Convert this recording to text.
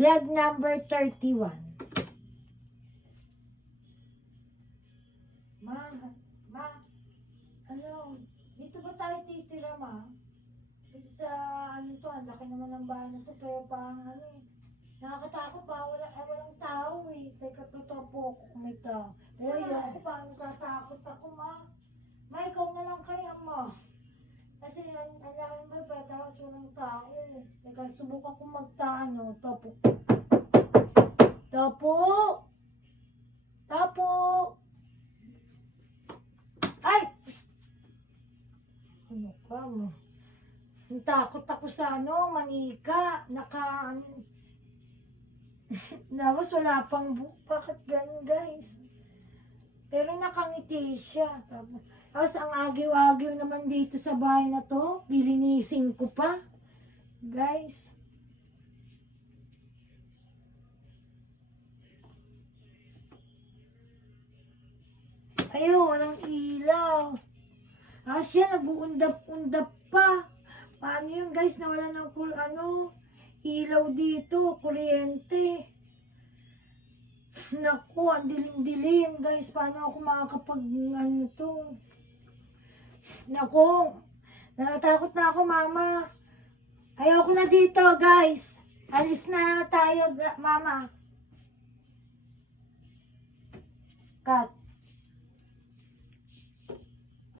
Vlog number 31. Ma, ano, dito ba tayo titira, ma? Dito sa, ano to, ang laki naman ng bahay na to, pero parang ano eh. Nakakatakot pa, walang tao eh. Teka, totoo po ako kung may tao. Pero yun, ako parang natatakot ako, ma. Ma, ikaw na lang kaya, ma. Kasi ang laki mo pa, tapos walang tao. Teka, subukan ko magtaano. Tapo. Tapo! Tapo! Ay! Ano ka mo? Takot ako sa ano, manika. Tapos wala pang buhok. Bakit ganun, guys? Pero nakangiti siya. Tapos ang agiw-agiw naman dito sa bahay na to. Lilinisin ko pa. Guys. Ayun, walang ilaw. Tapos siya nag-uundap-undap pa. Paano yun, guys? Nawala ng ilaw dito. Kuryente. Naku, ang dilim-dilim, guys. Paano ako makakapag, to? Naku, natatakot na ako, mama. Ayoko na dito, guys. Alis na tayo, mama. Cut.